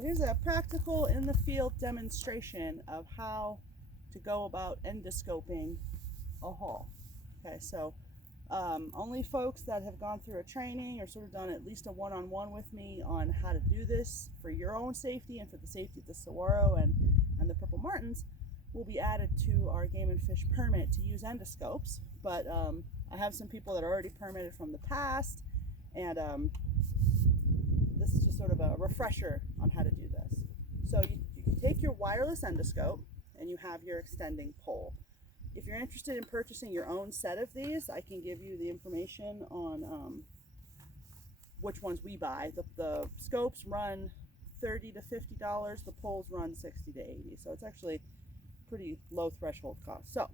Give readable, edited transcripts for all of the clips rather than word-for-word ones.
So here's a practical in the field demonstration of how to go about endoscoping a hole. Okay, so only folks that have gone through a training or sort of done at least a one-on-one with me on how to do this for your own safety and for the safety of the saguaro and the purple martins will be added to our game and fish permit to use endoscopes. But I have some people that are already permitted from the past, and this is just sort of a refresher on how to do this. So you take your wireless endoscope and you have your extending pole. If you're interested in purchasing your own set of these, I can give you the information on which ones we buy. The scopes run $30 to $50. The poles run $60 to $80. So it's actually pretty low threshold cost. So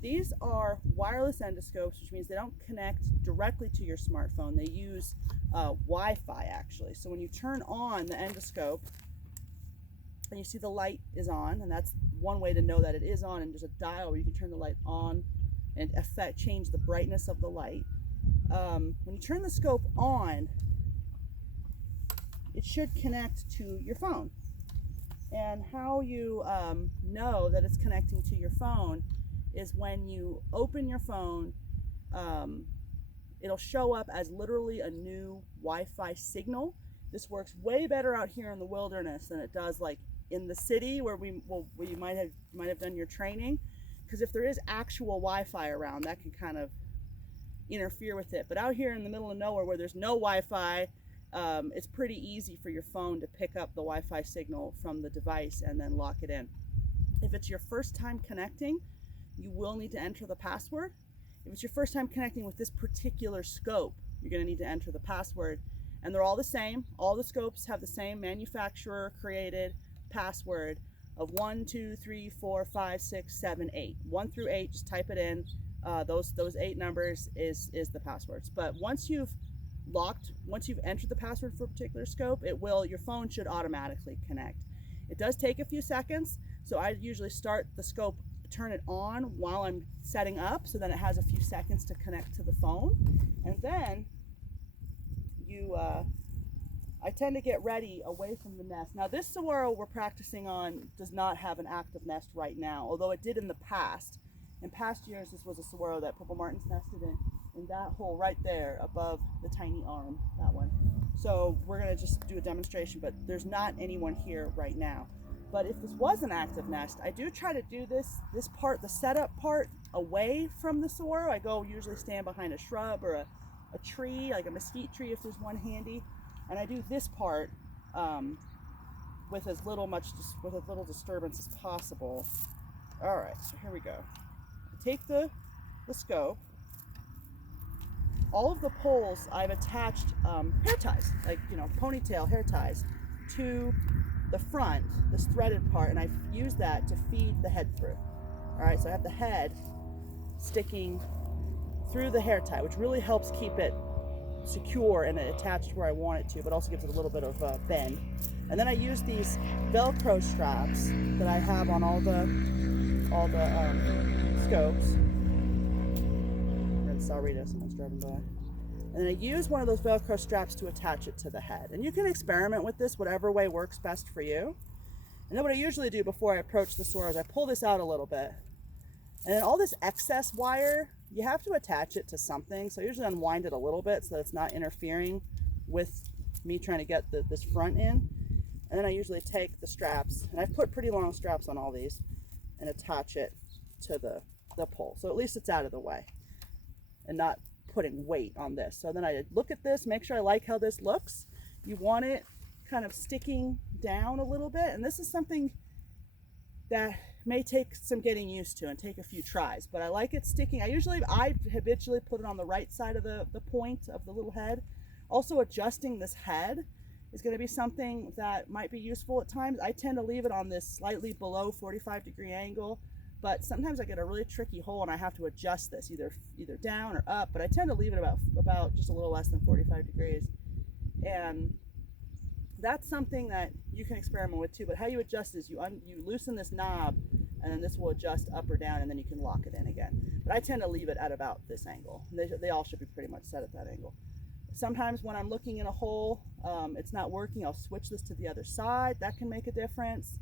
these are wireless endoscopes, which means they don't connect directly to your smartphone. They use Wi-Fi actually. So when you turn on the endoscope and you see the light is on, and that's one way to know that it is on, and there's a dial where you can turn the light on and change the brightness of the light. When you turn the scope on, it should connect to your phone. And how you know that it's connecting to your phone is when you open your phone, it'll show up as literally a new Wi-Fi signal. This works way better out here in the wilderness than it does like in the city where where you might have done your training, because if there is actual Wi-Fi around, that can kind of interfere with it. But out here in the middle of nowhere where there's no Wi-Fi, it's pretty easy for your phone to pick up the Wi-Fi signal from the device and then lock it in. If it's your first time connecting, you will need to enter the password. If it's your first time connecting with this particular scope, you're going to need to enter the password, and they're all the same. All the scopes have the same manufacturer created password of 1, 2, 3, 4, 5, 6, 7, 8. 1 through 8, just type it in. Those 8 numbers is the passwords. But once you've entered the password for a particular scope, your phone should automatically connect. It does take a few seconds, so I usually start the scope, turn it on while I'm setting up, so then it has a few seconds to connect to the phone, and then I tend to get ready away from the nest. Now this saguaro we're practicing on does not have an active nest right now, although it did in the past. In past years, this was a saguaro that purple martins nested in that hole right there above the tiny arm, that one. So we're gonna just do a demonstration, but there's not anyone here right now. But if this was an active nest, I do try to do this part, the setup part, away from the saguaro. I go usually stand behind a shrub or a tree, like a mesquite tree if there's one handy, and I do this part with as little disturbance as possible. All right, so here we go. I take the scope. All of the poles I've attached hair ties, like ponytail hair ties, to the front, this threaded part, and I've used that to feed the head through. All right, so I have the head sticking through the hair tie, which really helps keep it secure and attached where I want it to, but also gives it a little bit of bend. And then I use these Velcro straps that I have on all the scopes. And sorry to someone's driving by. And then I use one of those Velcro straps to attach it to the head. And you can experiment with this whatever way works best for you. And then what I usually do before I approach the saguaro is I pull this out a little bit. And then all this excess wire, you have to attach it to something. So I usually unwind it a little bit so that it's not interfering with me trying to get this front in. And then I usually take the straps, and I've put pretty long straps on all these, and attach it to the pole. So at least it's out of the way and not putting weight on this. So then I look at this, make sure I like how this looks. You want it kind of sticking down a little bit, and this is something that may take some getting used to and take a few tries, but I like it sticking. I habitually put it on the right side of the point of the little head. Also, adjusting this head is going to be something that might be useful at times. I tend to leave it on this slightly below 45-degree angle, but sometimes I get a really tricky hole and I have to adjust this either down or up, but I tend to leave it about just a little less than 45 degrees. And that's something that you can experiment with too, but how you adjust is you loosen this knob, and then this will adjust up or down, and then you can lock it in again. But I tend to leave it at about this angle. They all should be pretty much set at that angle. Sometimes when I'm looking in a hole, it's not working, I'll switch this to the other side. That can make a difference.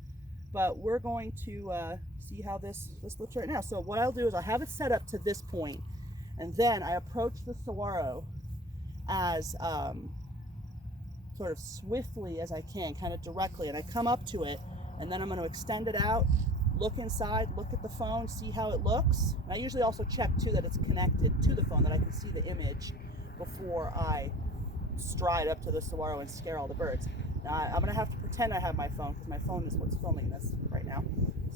But we're going to see how this looks right now. So what I'll do is I'll have it set up to this point, and then I approach the saguaro as sort of swiftly as I can, kind of directly, and I come up to it, and then I'm going to extend it out, look inside, look at the phone, see how it looks. And I usually also check too that it's connected to the phone, that I can see the image before I stride up to the saguaro and scare all the birds. Now I'm going to have to pretend I have my phone, because my phone is what's filming this right now.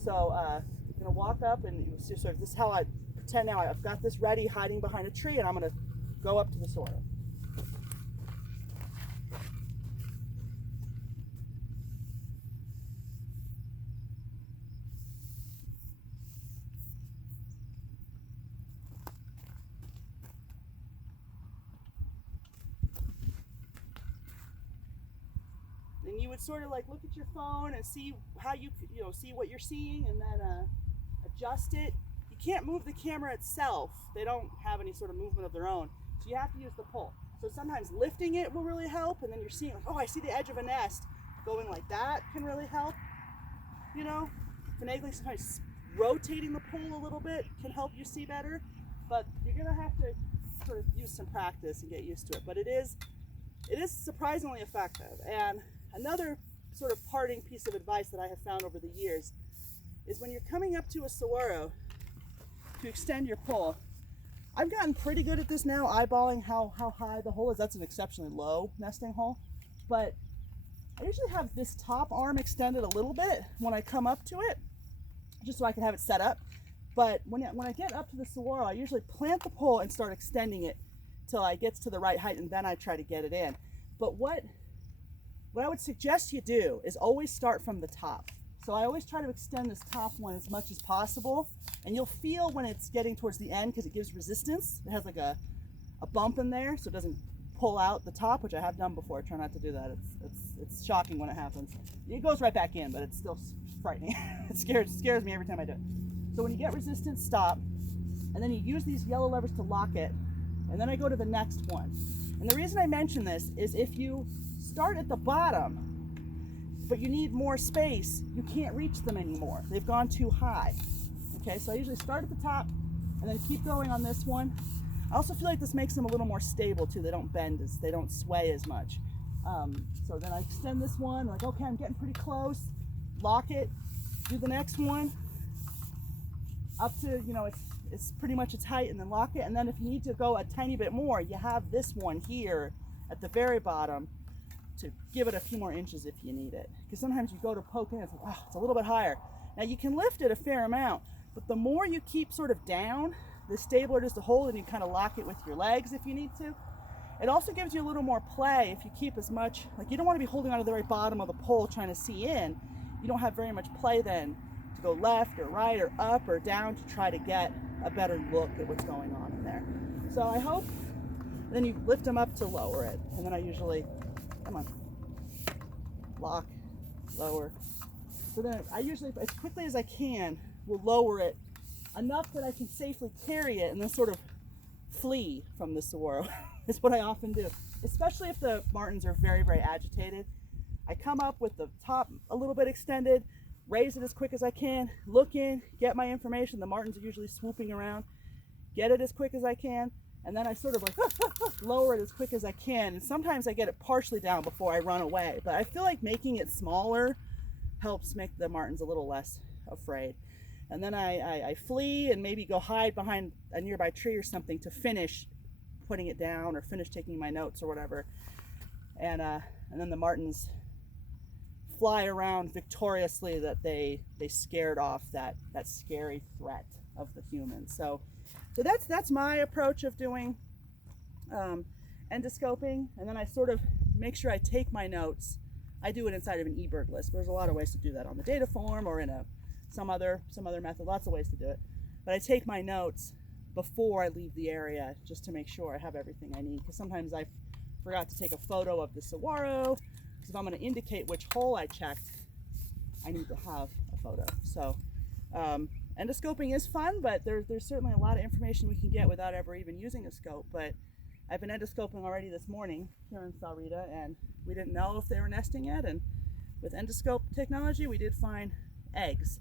So I'm going to walk up, and you see, sort of, this is how I pretend now. I've got this ready, hiding behind a tree, and I'm going to go up to the saguaro. And you would sort of like look at your phone and see how you see what you're seeing, and then adjust it. You can't move the camera itself. They don't have any sort of movement of their own, so you have to use the pull. So sometimes lifting it will really help, and then you're seeing, like, oh, I see the edge of a nest. Going like that can really help. Finagling, sometimes rotating the pole a little bit can help you see better, but you're gonna have to sort of use some practice and get used to it. But it is surprisingly effective. And another sort of parting piece of advice that I have found over the years is when you're coming up to a saguaro to extend your pole, I've gotten pretty good at this now, eyeballing how high the hole is. That's an exceptionally low nesting hole. But I usually have this top arm extended a little bit when I come up to it, just so I can have it set up. But when I get up to the saguaro, I usually plant the pole and start extending it till I get to the right height, and then I try to get it in. But what I would suggest you do is always start from the top. So I always try to extend this top one as much as possible, and you'll feel when it's getting towards the end, because it gives resistance. It has like a bump in there, so it doesn't pull out the top, which I have done before. I try not to do that. It's shocking when it happens. It goes right back in, but it's still frightening. It scares me every time I do it. So when you get resistance, stop, and then you use these yellow levers to lock it, and then I go to the next one. And the reason I mention this is if you start at the bottom, but you need more space, you can't reach them anymore. They've gone too high. Okay, so I usually start at the top and then keep going on this one. I also feel like this makes them a little more stable too. They don't bend they don't sway as much. So then I extend this one, like, okay, I'm getting pretty close. Lock it, do the next one, up to, it's pretty much its height, and then lock it. And then if you need to go a tiny bit more, you have this one here at the very bottom to give it a few more inches if you need it. Because sometimes you go to poke in, it's like, oh, it's a little bit higher. Now you can lift it a fair amount, but the more you keep sort of down, the stabler it is to hold, and you kind of lock it with your legs if you need to. It also gives you a little more play if you keep as much, like, you don't want to be holding onto the very bottom of the pole trying to see in. You don't have very much play then to go left or right or up or down to try to get a better look at what's going on in there. So I hope, then you lift them up to lower it, and then I usually, come on, lock, lower. So then I usually, as quickly as I can, will lower it enough that I can safely carry it and then sort of flee from the saguaro. Is what I often do, especially if the martins are very, very agitated. I come up with the top a little bit extended, raise it as quick as I can, look in, get my information. The martins are usually swooping around, get it as quick as I can, and then I sort of like lower it as quick as I can. And sometimes I get it partially down before I run away, but I feel like making it smaller helps make the martins a little less afraid. And then I flee and maybe go hide behind a nearby tree or something to finish putting it down or finish taking my notes or whatever. And then the martins fly around victoriously, that they scared off that scary threat of the humans. So that's my approach of doing endoscoping. And then I sort of make sure I take my notes. I do it inside of an eBird list. There's a lot of ways to do that on the data form or in some other method. Lots of ways to do it. But I take my notes before I leave the area, just to make sure I have everything I need. Because sometimes I forgot to take a photo of the saguaro. Because if I'm going to indicate which hole I checked, I need to have a photo. So endoscoping is fun, but there's certainly a lot of information we can get without ever even using a scope. But I've been endoscoping already this morning here in Salrita, and we didn't know if they were nesting yet. And with endoscope technology, we did find eggs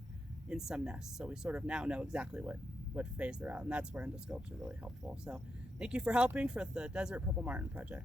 in some nests. So we sort of now know exactly what phase they're out, and that's where endoscopes are really helpful. So thank you for helping for the Desert Purple Martin project.